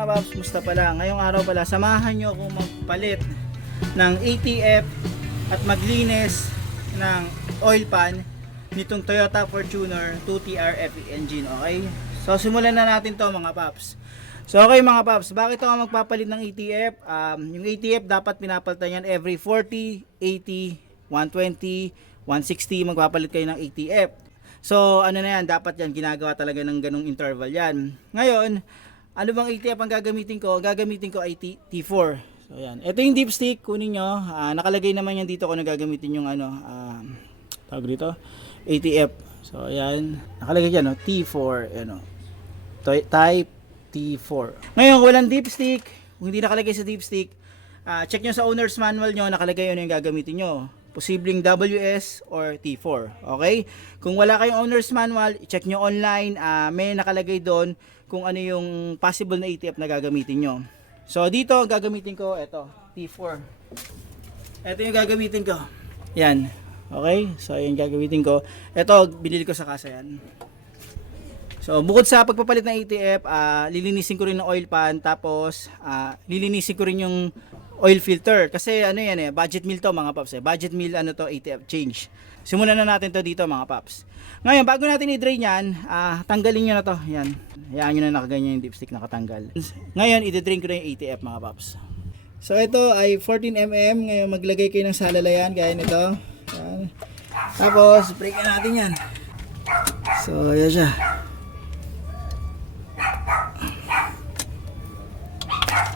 mga paps, musta pala? Ngayong araw pala, samahan nyo akong magpalit ng ATF at maglinis ng oil pan nitong Toyota Fortuner 2TR FE engine, okay? So simulan na natin to mga paps. So okay mga paps, bakit ako magpapalit ng ATF? Yung ATF dapat pinapalitan yan every 40, 80, 120, 160 magpapalit kayo ng ATF. So ano na yan, dapat yan ginagawa talaga ng ganung interval yan. Ngayon, ano bang ATF ang gagamitin ko? Gagamitin ko ay T4. So yan. Ito yung dipstick, kunin nyo. Nakalagay naman yan dito kung gagamitin yung ano, tawag dito, ATF. So ayan, nakalagay dyan, no? T4, ano, type T4. Ngayon, walang dipstick. Kung hindi nakalagay sa dipstick, check nyo sa owner's manual nyo, nakalagay ano yung gagamitin nyo. Posibleng WS or T4. Okay? Kung wala kayong owner's manual, check nyo online. May nakalagay doon kung ano yung possible na ATF na gagamitin nyo. So dito, gagamitin ko ito, T4. Ito yung gagamitin ko. Yan. Okay? So yung gagamitin ko. Ito, binili ko sa kasa yan. So bukod sa pagpapalit ng ATF, lilinisin ko rin ng oil pan. Tapos, lilinisin ko rin yung oil filter kasi ano yan budget meal to mga paps budget meal ano to ATF change. Simulan na natin to dito mga paps. Ngayon bago natin i-drain yan, tanggalin nyo na to, yan. Hayaan nyo na nakaganyan yung dipstick nakatanggal. Ngayon i-drain ko na yung ATF mga paps. So ito ay 14mm, ngayon maglagay kayo ng salalayan gaya nito. Yan. Tapos break na natin yan. So yan siya.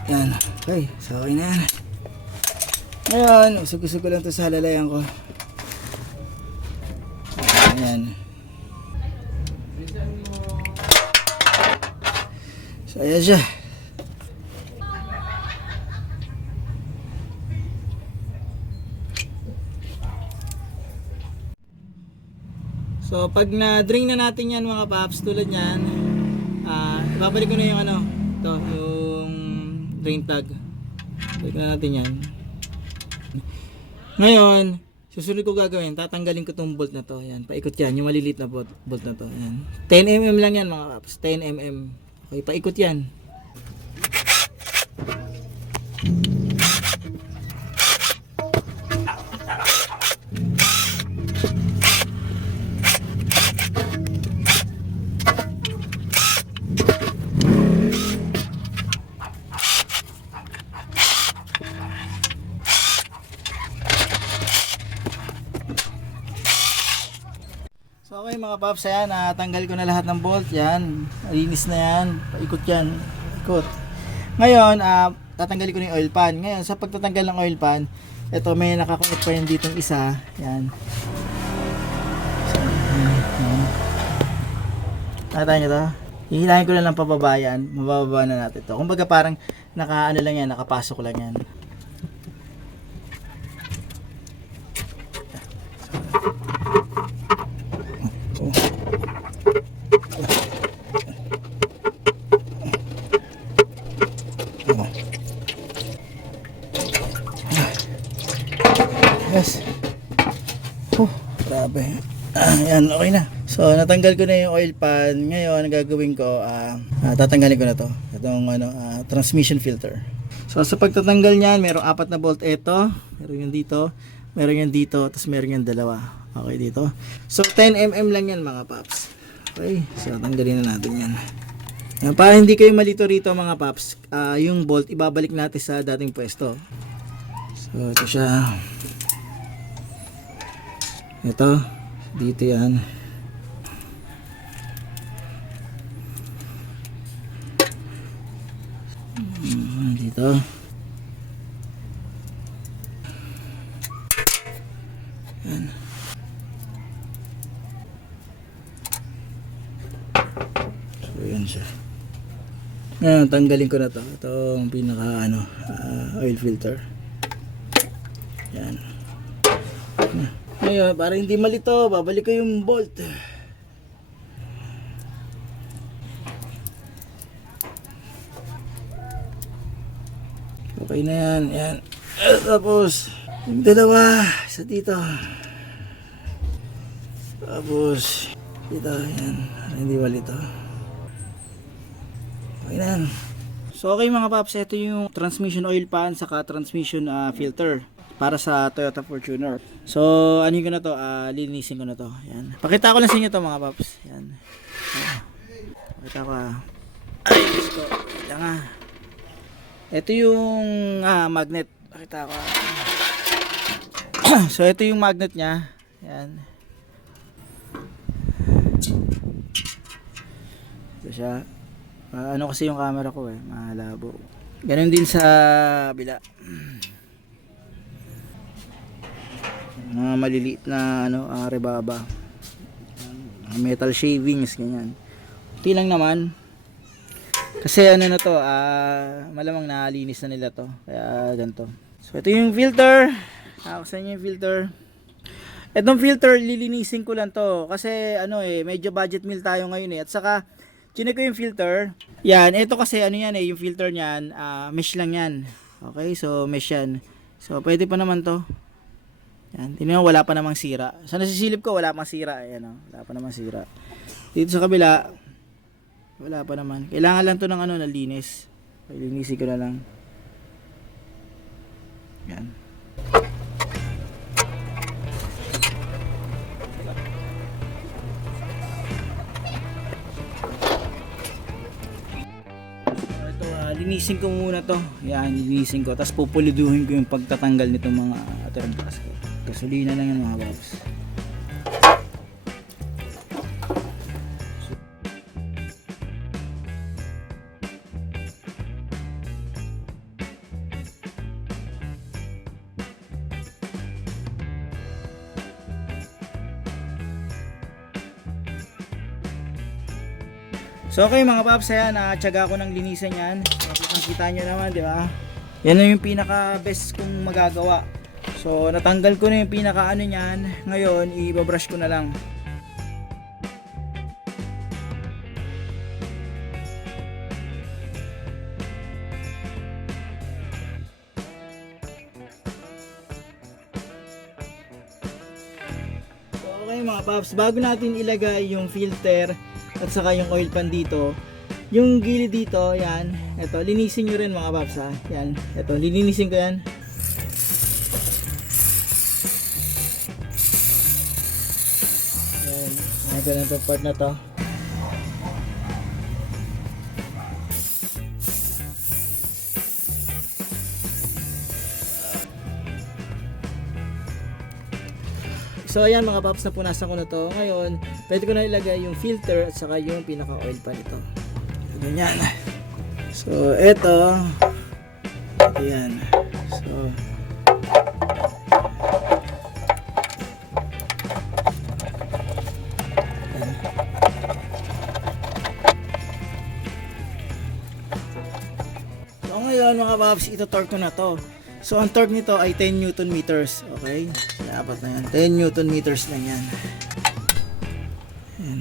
Yan. Okay, so okay na yan. Ngayon, usog-usog ko lang ito sa halalayan ko. Ayan. So ayan siya. So pag na-drain na natin yan mga paps, tulad yan, ibabalik ko na yung ano, ito, yung drain plug. Balik na natin yan. Ngayon, susunod ko gagawin, tatanggalin ko tong bolt na to. Yan, paikot yan, yung maliliit na bolt na to. Yan. 10mm lang yan mga paps, 10mm. Okay, paikot yan. So okay mga paps, ayan, tanggal ko na lahat ng bolt, yan, linis na yan, paikot yan, ikot. Ngayon, tatanggalin ko na yung oil pan. Ngayon, sa pagtatanggal ng oil pan, ito may nakakonect pa yan ditong isa, yan. So, yan. Nakita nyo to? Hihilahin ko na lang pababa yan, mabababa na natin to. Kumbaga parang naka ano lang yan, nakapasok lang yan. Yes. Grabe. Yan, okay na. So, natanggal ko na yung oil pan. Ngayon, ang gagawin ko, tatanggalin ko na to. Itong ano, transmission filter. So, sa pagtatanggal niyan, mayroong 4 na bolt ito. Meron yung dito. Meron yung dito. Tapos meron yung dalawa. Okay, dito. So, 10mm lang yan mga paps. Okay. So, tanggalin na natin yan. Yan, para hindi kayo malito rito mga paps, yung bolt, ibabalik natin sa dating pwesto. So, ito siya. Ito, dito yan. Dito. Yan. So, yan siya. Ngayon, tanggalin ko na to. Ito ang pinaka ano, oil filter. Yan. Ngayon, para hindi malito, babalik ko yung bolt. Okay na yan. Yan. Tapos, yung dalawa sa dito. Tapos, dito. Yan. Para hindi malito. Okay na yan. So So okay mga paps, ito yung transmission oil pan saka transmission filter para sa Toyota Fortuner. So ano ko na to, linisin ko na to. Yan. Pakita ko lang sa inyo to mga paps. Yan. Pakita ko. Ay, gusto. Yan nga. Ito yung magnet. Pakita ko. So ito yung magnet niya. Yan. Ito siya. Ano kasi yung camera ko malabo. Ganun din sa bila. Mga maliliit na rebaba. Metal shavings ganyan. Kunti lang naman. Kasi na to, malamang nalinis na nila to. Kaya ganito. So ito yung filter. Sa inyo yung filter. Itong filter lilinisin ko lang to kasi medyo budget meal tayo ngayon at saka chinek ko yung filter. Yan, ito kasi yan yung filter niyan, mesh lang yan. Okay, so mesh yan. So pwede pa naman to. Yan, tingnan mo, wala pa namang sira. Sa nasisilip ko wala pang sira, ayan wala pa namang sira. Dito sa kabila wala pa naman. Kailangan lang to ng nalinis. Linisin ko na lang. Yan. Linisin ko muna to. Yan, linisin ko. Tapos pupuliduhin ko yung pagtatanggal nitong mga atirangkas ko. Gasolina lang yan mga boss. So okay mga paps, natsaga ko ng linisan yan. Nakita nyo naman, di ba? Yan na yung pinaka best kong magagawa. So natanggal ko na yung pinaka niyan. Ngayon i-brush ko na lang. So okay mga paps, bago natin ilagay yung filter at saka yung oil pan dito, yung gilid dito, yan, ito, linisin nyo rin mga paps yan, ito, lilinisin ko yan. Yan, ito na ito part na to. So ayan mga paps, napunasan ko na to. Ngayon, pwede ko na ilagay yung filter at saka yung pinaka oil pan ito. Ganyan. So ito yan. So ngayon mga paps, ito-torque ko na to. So ang torque nito ay 10 Newton meters. Okay? Dapat na yan. 10 Newton meters lang yan. Yan.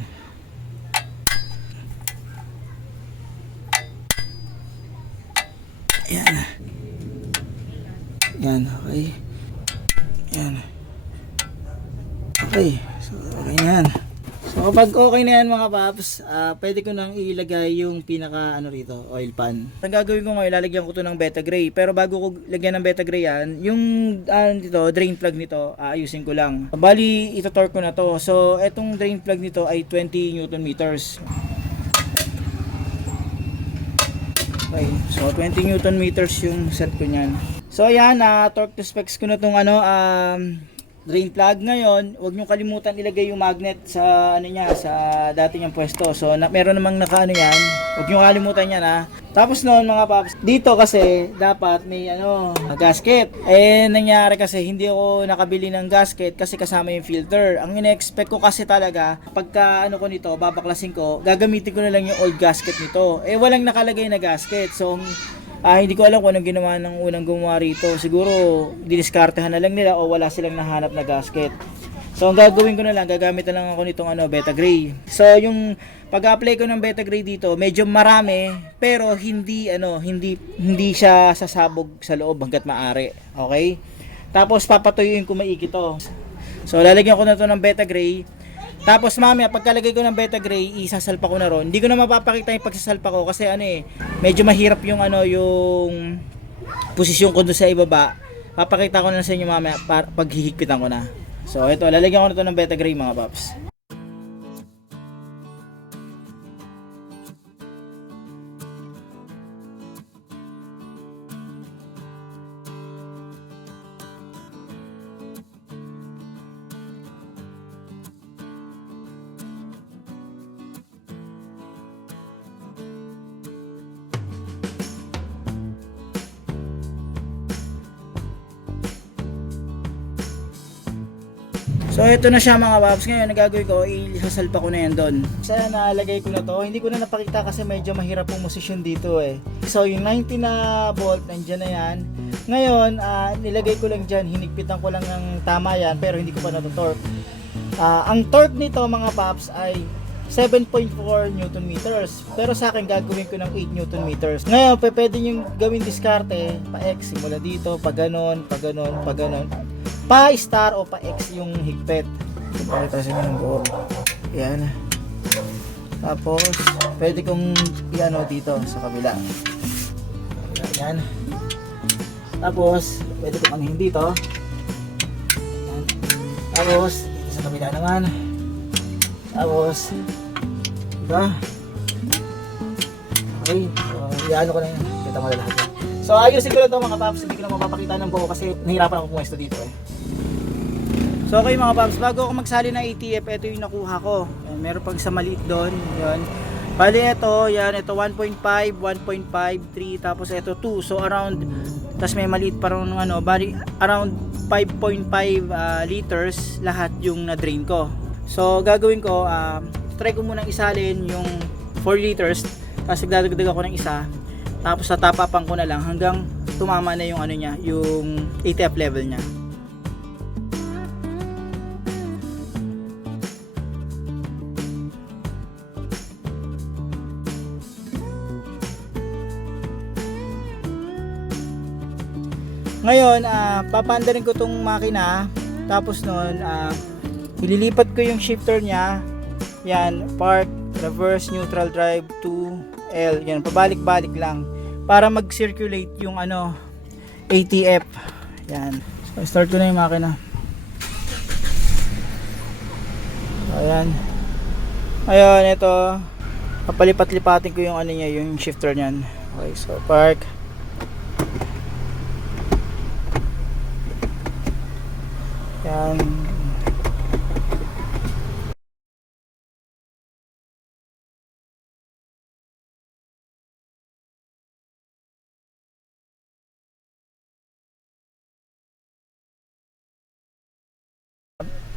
Yan. Yan. Okay. Yan. Okay. So okay na yan. So kapag okay na yan mga paps, pwede ko nang ilagay yung pinaka rito, oil pan. Ang gagawin ko ngayon, lalagyan ko to ng Beta Gray. Pero bago ko lagyan ng Beta Gray yan, yung dito, drain plug nito, ayusin ko lang. Bali, ito-torque ko na to. So etong drain plug nito ay 20 Newton meters. Okay, so 20 Newton meters yung set ko niyan. So ayan, torque to specs ko na tong drain plug. Ngayon, huwag nyo kalimutan ilagay yung magnet sa sa dati niyang pwesto. So meron namang yan. Huwag nyo kalimutan yan Tapos noon mga paps, dito kasi dapat may gasket. Nangyari kasi hindi ako nakabili ng gasket kasi kasama yung filter. Ang ina-expect ko kasi talaga pagka ko nito, babaklasin ko, gagamitin ko na lang yung old gasket nito. Walang nakalagay na gasket. So hindi ko alam kung anong ginawa ng unang gumawa rito. Siguro diniskartehan na lang nila o wala silang nahanap na gasket. So ang gagawin ko na lang, gagamit na lang ako nitong Beta Gray. So yung pag-apply ko ng Beta Gray dito, medyo marami pero hindi siya sasabog sa loob hangga't maaari. Okay? Tapos papatuyuin ko maigi to. So lalagyan ko na to ng Beta Gray. Tapos mamaya pagkalagay ko ng beta gray, isasalpa ko na ron. Hindi ko na mapapakita yung pagsasalpa ko kasi ano eh, medyo mahirap yung ano yung posisyon ko doon sa ibaba. Papakita ko na sa inyo mamaya pag hihigpitan ko na. So ito, lalagyan ko na to ng beta gray mga paps. So ito na siya mga paps. Ngayon nagagawin ko, isasalpa ko na yan doon. Sana nalagay ko na to. Hindi ko na napakita kasi medyo mahirap pong posisyon dito eh. So yung 90 na volt, nandyan na yan. Ngayon, nilagay ko lang dyan. Hinigpitan ko lang ng tama yan pero hindi ko pa na-torque. Ang torque nito mga paps ay 7.4 Newton meters. Pero sa akin gagawin ko ng 8 Newton meters. Ngayon, pwede nyo gawin diskarte pa X simula dito, pa ganon, pa ganon, pa ganon. Pa star o pa X yung higpit. Pakita sa inyo ng buo. Yan. Tapos, pwede kong i-ano dito sa kabila. Yan. Tapos, pwede kong anghin dito. Yan. Tapos, dito sa kabila naman. Tapos, diba? Okay. So, i-ano ko na yun. Kita mo na lahat. So, ayusin ko na ito mga paps. Hindi ko na mapapakita ng buo kasi nahirapan ako pumuesto dito eh. So okay mga paps, bago ako magsali ng ATF, ito yung nakuha ko. Yan, meron pang sa maliit doon. Yan. Bali ito, yan, ito 1.5, 1.5, 3, tapos ito 2. So around, tapos may maliit parang ano, bali around 5.5 liters lahat yung na-drain ko. So gagawin ko, try ko munang isalin yung 4 liters, tapos magdadagdag ako ng isa. Tapos tatapapan ko na lang hanggang tumama na yung ano niya, yung ATF level niya. Ngayon, papaandarin ko tong makina. Tapos nun, ililipat ko yung shifter niya. Yan, park, reverse, neutral drive, 2L. Yan, pabalik-balik lang. Para mag-circulate yung ano, ATF. Yan. So, start ko na yung makina. Ayan. Ayan, ito. Papalipat-lipatin ko yung ano niya, yung shifter niyan. Okay, so park. Yan.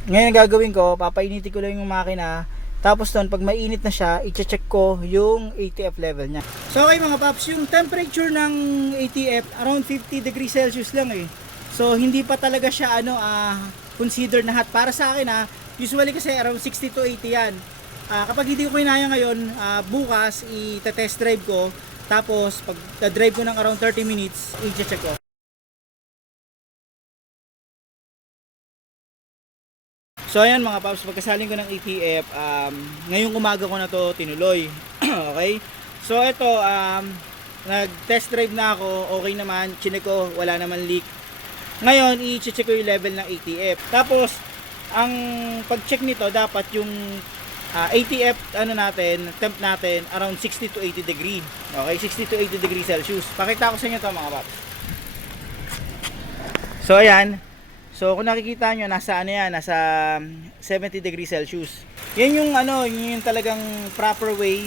Ngayon gagawin ko, papainitin ko lang yung makina. Tapos doon, pag mainit na siya, i-check ko yung ATF level niya. So okay mga paps, yung temperature ng ATF around 50 degrees Celsius lang eh. So hindi pa talaga siya ano consider na hot para sa akin usually kasi around 60 to 80 yan. Kapag hindi ko kinaya ngayon, bukas i-test drive ko, tapos pag drive ko ng around 30 minutes, i-check ko. So ayan mga paps, pagkasaling ko ng ATF, ngayong umaga ko na to tinuloy. Okay? So ito, nag-test drive na ako, okay naman, chinek ko, wala naman leak. Ngayon, i-check ko yung level ng ATF. Tapos, ang pag-check nito, dapat yung ATF, ano natin, temp natin, around 60 to 80 degree. Okay, 60 to 80 degree Celsius. Pakita ko sa inyo ito mga paps. So, ayan. So, kung nakikita nyo, nasa ano yan, nasa 70 degree Celsius. Yan yung ano, yun yung talagang proper way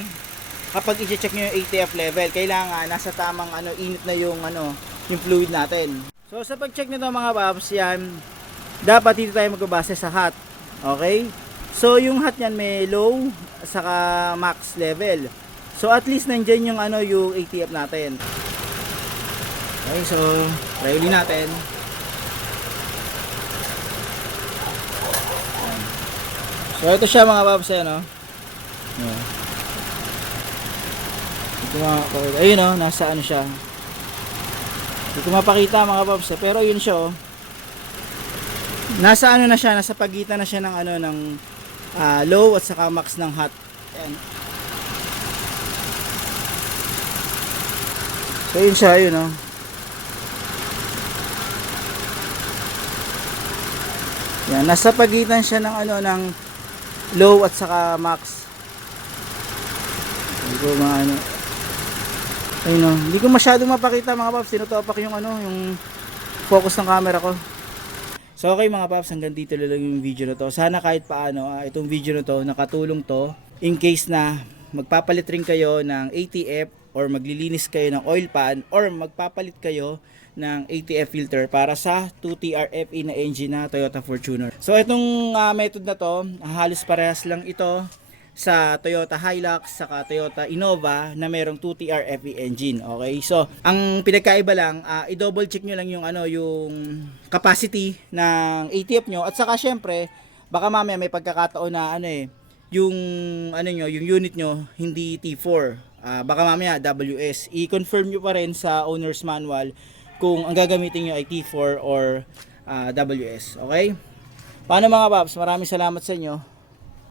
kapag i-check nyo yung ATF level. Kailangan, nasa tamang ano, init na yung ano, yung fluid natin. So sa pag-check nito mga paps, yan, dapat dito tayo magbabase sa hot. Okay? So yung hot niyan may low saka max level. So at least nandiyan yung ano yung ATF natin. Okay, so try ulit natin. So ito siya mga paps, ano? Ayun oh, nasa ano siya. Hindi ko mapakita mga paps, pero yun siya oh. Nasa ano na siya, nasa pagitan na siya ng ano ng low at saka max ng hot. Ayan. So yun siya, yun oh. Yan, nasa pagitan siya ng ano, ng low at saka max. Hindi ko maano. Ayun oh, hindi ko masyadong mapakita mga paps, tinutopak yung ano, yung focus ng camera ko. So okay mga paps, hanggang dito lang yung video na to. Sana kahit paano, itong video na to, nakatulong to in case na magpapalit rin kayo ng ATF or maglilinis kayo ng oil pan or magpapalit kayo ng ATF filter para sa 2TRFE na engine na Toyota Fortuner. So itong method na to, halos parehas lang ito sa Toyota Hilux saka Toyota Innova na merong 2TRFE engine. Okay? So, ang pinagkaiba lang, i-double check nyo lang yung ano, yung capacity ng ATF nyo at saka syempre, baka mamaya may pagkakataon na ano yung ano nyo, yung unit nyo hindi T4. Baka mamaya WS. I-confirm nyo pa rin sa owner's manual kung ang gagamitin nyo ay T4 or WS. Okay? Paano mga paps? Maraming salamat sa inyo.